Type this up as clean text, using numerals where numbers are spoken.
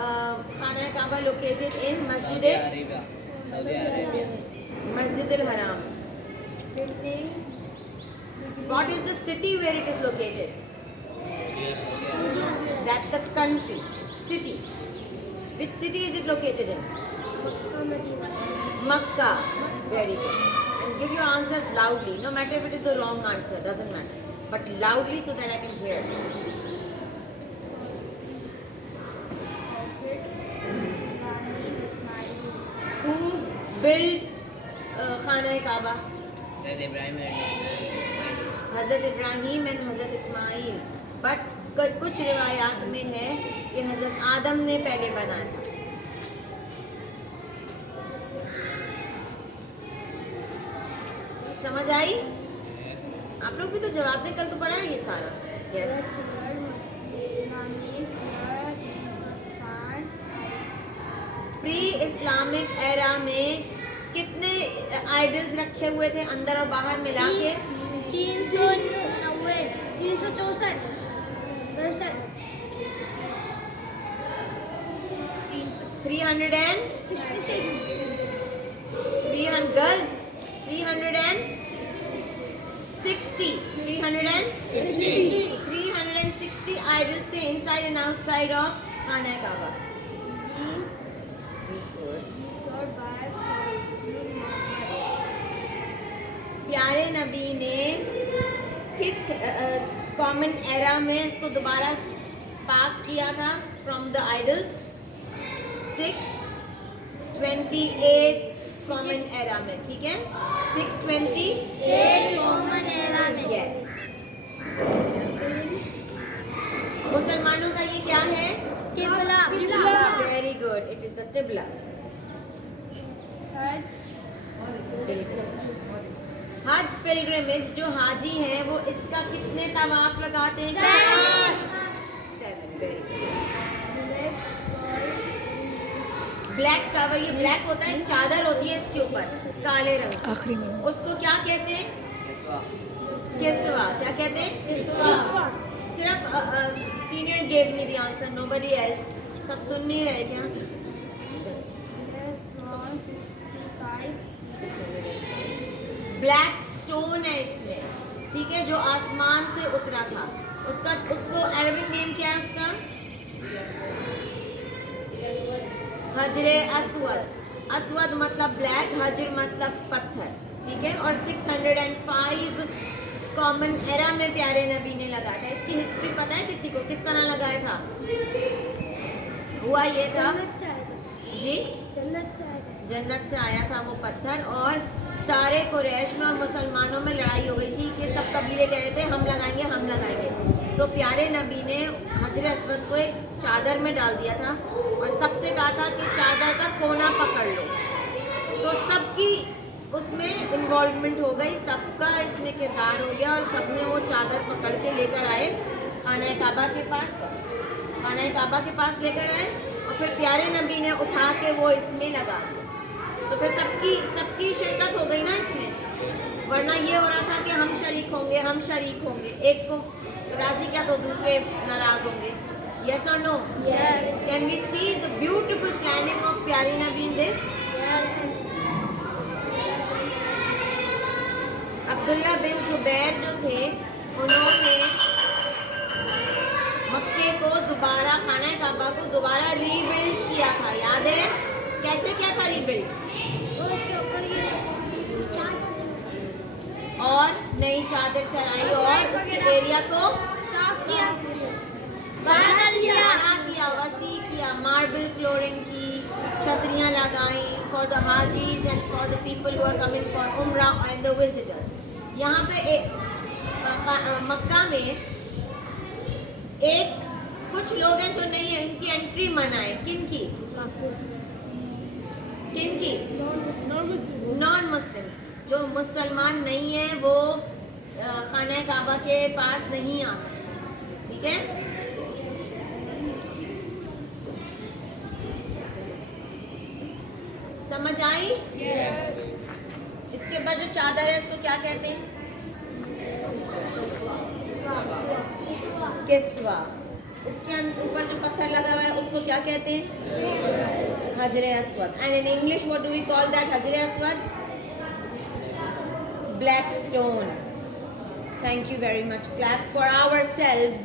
खाना काबा located in Masjid al-Haram? What is the city where it is located? That's the country. City. Which city is it located in? Makkah. Very good. And give your answers loudly. No matter if it is the wrong answer, doesn't matter. But loudly so that I can hear. Who built Khana Kaaba? Hazrat Ibrahim and Hazrat Ismail. But कुछ रिवायात में है कि हजरत आदम ने पहले बनाया था. समझ आई? आप लोग भी तो जवाब दें, कल तो पढ़ा है ये सारा. यस. प्री इस्लामिक एरा में कितने आइडल्स रखे हुए थे अंदर और बाहर मिला के? 394 364 300 and 300 girls 360 idols थे inside and outside of Khana Kaaba. प्यारे नबी ने किस कॉमन एरा में इसको दोबारा पाक किया था from the idols? 628 common era में. ठीक है, 628 कॉमन एरा में. यस. मुसलमानों का ये क्या है? किबला. Very good. It is the किबला. हज पिलग्रिमेज जो हाजी हैं वो इसका कितने तवाफ लगाते हैं? 7. ब्लैक कवर, ये ब्लैक होता है, चादर होती है इसके ऊपर काले रंग. आखिरी में उसको क्या कहते हैं? किस्वा. क्या कहते हैं? किस्वा. सिर्फ senior gave me the answer, nobody else. सब सुन नहीं रहे क्या? ब्लैक स्टोन है इसमें. ठीक है, जो आसमान से उतरा था. उसको अरबिक नेम क्या है उसका? हजरे अस्वद. अस्वद मतलब ब्लैक, हजर मतलब पत्थर. ठीक है, और 605 कॉमन एरा में प्यारे नबी ने लगाया था. इसकी हिस्ट्री पता है किसी को? किस तरह लगाया था? हुआ ये था जी, जन्नत से आया था वो पत्थर, और सारे कुरैश में और मुसलमानों में लड़ाई हो गई थी कि सब कबीले कह रहे थे हम लगाएंगे हम लगाएंगे. तो प्यारे नबी ने हजर अस्वद को एक चादर में डाल दिया था और सबसे कहा था कि चादर का कोना पकड़ लो. तो सबकी उसमें इन्वॉल्वमेंट हो गई, सबका इसमें किरदार हो गया और सबने वो चादर पकड़ के लेकर आए खाना काबा के पास. खाना काबा के पास लेकर आए और फिर प्यारे नबी ने उठा के वो इसमें लगा दिया. तो फिर सबकी शिरकत हो गई ना इसमें. वरना ये हो रहा था कि हम शरीक होंगे. एक को राजी क्या तो दूसरे नाराज होंगे. Yes or no? Yes. Can we see the beautiful planning of प्यारे नबी in this? Yes. अब्दुल्ला बिन जुबैर जो थे उन्होंने मक्के को दोबारा, खाना काबा को दोबारा रीबिल्ड किया था. याद है कैसे किया था रीबिल्ड? और नई चादर चढ़ाई और उसके एरिया को साफ किया, बड़ा किया, वसी किया, मार्बल फ्लोरिंग की, छतरियां लगाई for the hajis and for the people who are coming for Umrah and the visitors. यहाँ पे मक्का में कुछ लोग हैं जो नहीं है, इनकी एंट्री मना है. किनकी? Non Muslims. जो मुसलमान नहीं है वो खाना काबा के पास नहीं आ सकते. ठीक है, समझ आई? Yes. इसके बाद जो चादर है इसको क्या कहते हैं? किस्वा. इसके ऊपर जो पत्थर लगा हुआ है उसको क्या कहते हैं? हजरे अस्वद. And in English what do we call that हजरे अस्वद? Black stone. Thank you very much. Clap for ourselves.